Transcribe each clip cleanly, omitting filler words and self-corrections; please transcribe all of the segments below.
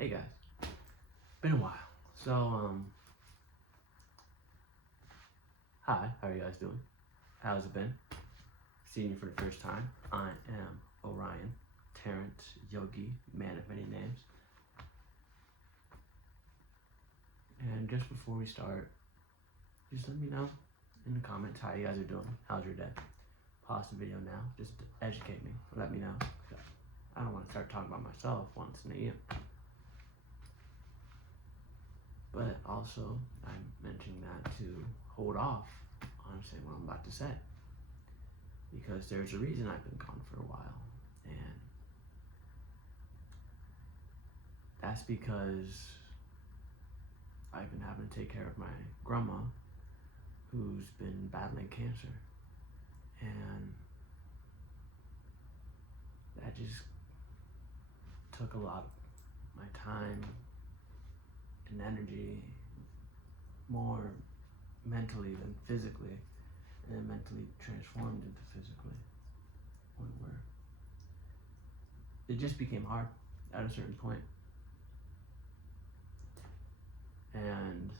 Hey guys, been a while. So, hi, how are you guys doing? How's it been? Seeing you for the first time. I am Orion, Terrence Yogi, man of many names. And just before we start, just let me know in the comments how you guys are doing. How's your day? Pause the video now, just to educate me, let me know. I don't want to start talking about myself once in a year. But also, I'm mentioning that to hold off on saying what I'm about to say. Because there's a reason I've been gone for a while. And that's because I've been having to take care of my grandma who's been battling cancer. And that just took a lot of my time and energy, more mentally than physically, and then mentally transformed into physically. Point where it just became hard at a certain point. And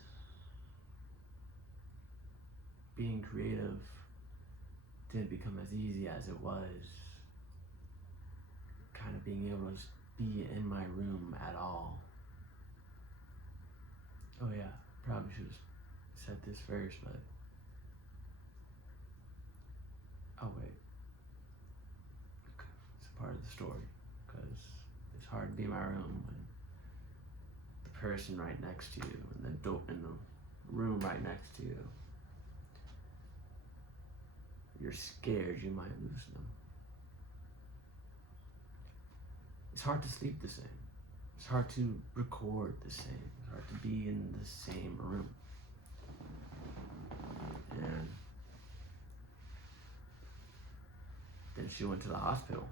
being creative didn't become as easy as it was kind of being able to be in my room at all. Oh yeah, probably should have said this first, but oh wait, it's a part of the story, because it's hard to be in my room when the person right next to you and the door in the room right next to you, you're scared you might lose them. It's hard to sleep the same. It's hard to record the same. It's hard to be in the same room. And then she went to the hospital.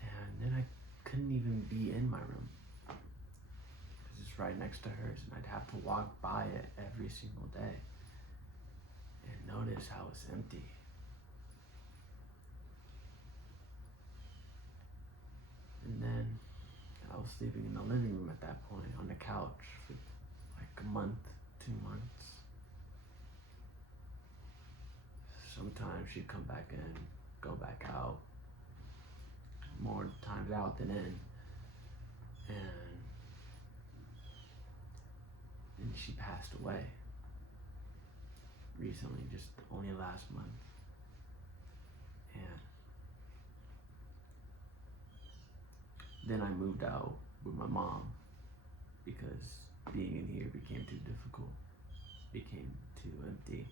And then I couldn't even be in my room, because it's right next to hers, and I'd have to walk by it every single day and notice how it's empty. And then I was sleeping in the living room at that point on the couch for like a month, 2 months. Sometimes she'd come back in, go back out, more times out than in. And she passed away recently, just only last month. And then I moved out with my mom because being in here became too difficult, became too empty.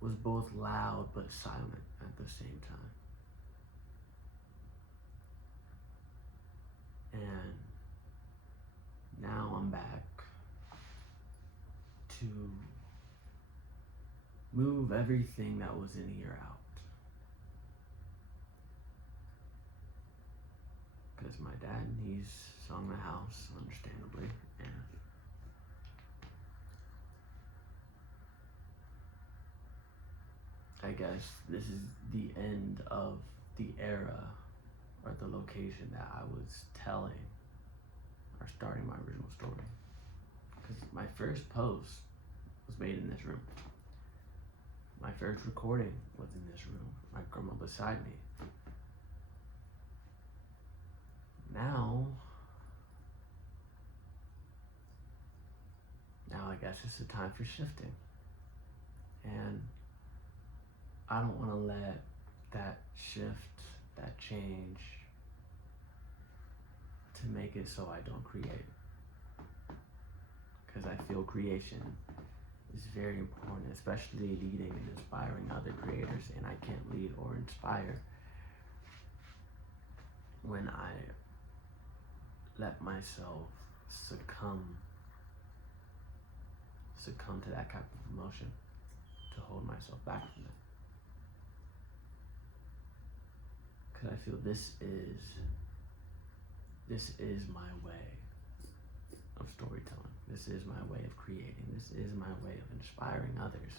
Was both loud but silent at the same time. And now I'm back to move everything that was in here out. Because my dad, he's selling the house, understandably, and I guess this is the end of the era or the location that I was telling or starting my original story. Because my first post was made in this room. My first recording was in this room, my grandma beside me. Now I guess it's the time for shifting. And I don't want to let that shift, that change, to make it so I don't create. Because I feel creation is very important, especially leading and inspiring other creators. And I can't lead or inspire when I let myself succumb to that type of emotion, to hold myself back from it. Because I feel this is my way of storytelling. This is my way of creating. This is my way of inspiring others.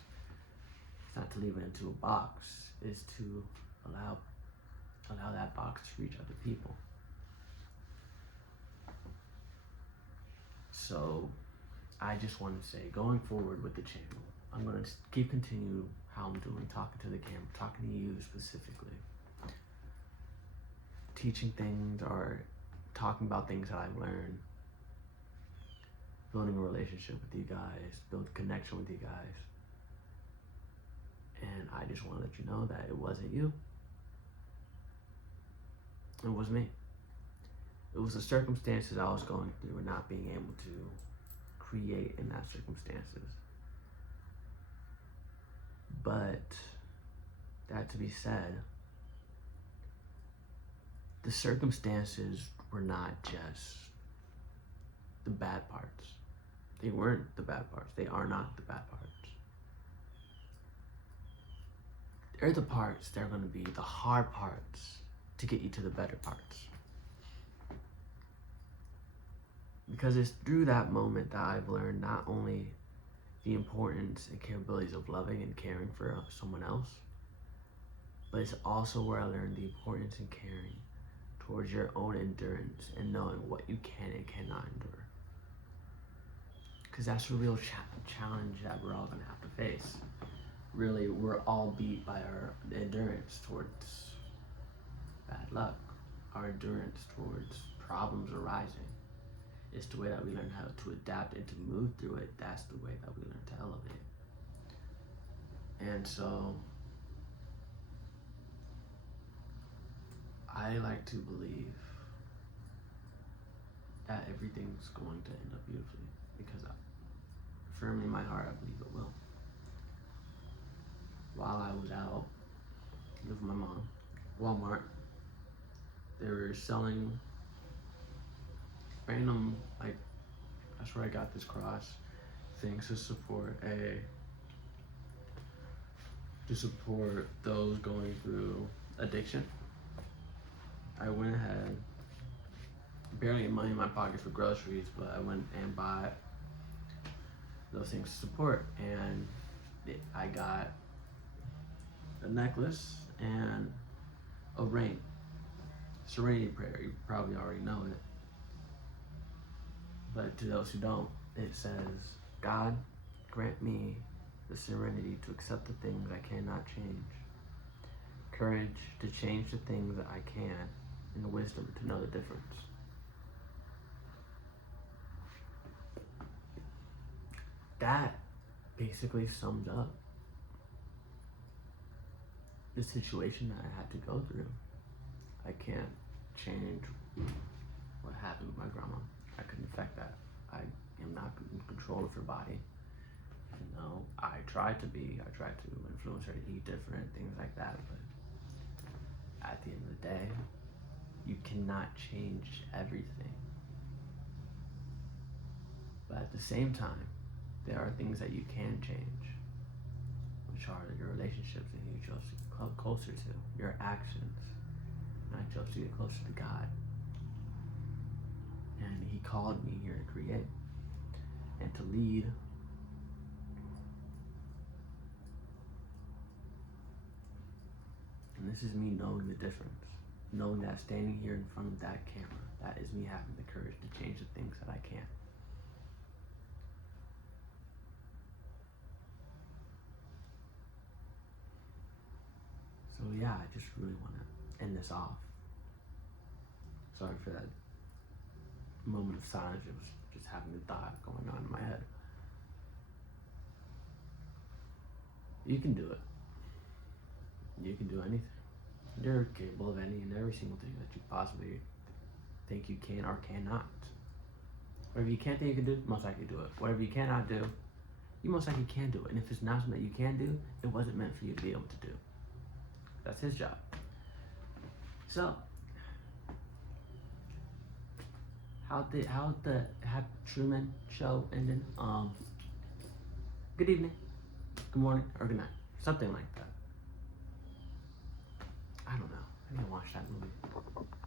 It's not to leave it into a box. It's to allow that box to reach other people. So I just want to say, going forward with the channel, I'm going to continue how I'm doing, talking to the camera, talking to you specifically, teaching things or talking about things that I've learned, building a relationship with you guys, build a connection with you guys. And I just want to let you know that it wasn't you. It was me. It was the circumstances I was going through and not being able to create in that circumstances. But that to be said, the circumstances were not just the bad parts. They weren't the bad parts. They are not the bad parts. They're the parts that are going to be the hard parts to get you to the better parts. Because it's through that moment that I've learned not only the importance and capabilities of loving and caring for someone else, but it's also where I learned the importance in caring towards your own endurance and knowing what you can and cannot endure. Because that's the real challenge that we're all going to have to face. Really, we're all beat by our endurance towards bad luck, our endurance towards problems arising. It's the way that we learn how to adapt and to move through it. That's the way that we learn to elevate. And so, I like to believe that everything's going to end up beautifully, because firmly in my heart, I believe it will. While I was out with my mom, Walmart, they were selling random, like, that's where I got this cross, things to support those going through addiction. I went ahead, barely any money in my pocket for groceries, but I went and bought those things to support, and I got a necklace and a ring. Serenity prayer, you probably already know it. But to those who don't, it says, God, grant me the serenity to accept the things I cannot change, courage to change the things that I can, and the wisdom to know the difference. That basically sums up the situation that I had to go through. I can't change what happened with my grandma. I couldn't affect that. I am not in control of her body. Even though I tried to influence her to eat different, things like that. But at the end of the day, you cannot change everything. But at the same time, there are things that you can change, which are your relationships and who you chose to get closer to, your actions. And I chose to get closer to God. And He called me here to create and to lead. And this is me knowing the difference. Knowing that standing here in front of that camera, that is me having the courage to change the things that I can. So yeah, I just really want to end this off. Sorry for that moment of silence. It was just having a thought going on in my head. You can do it. You can do anything. You're capable of any and every single thing that you possibly think you can or cannot. Whatever you can't think you can do, most likely do it. Whatever you cannot do, you most likely can do it. And if it's not something that you can do, it wasn't meant for you to be able to do. That's His job. So, how the Truman Show ended? Good evening, good morning, or good night, something like that. I don't know. I didn't watch that movie.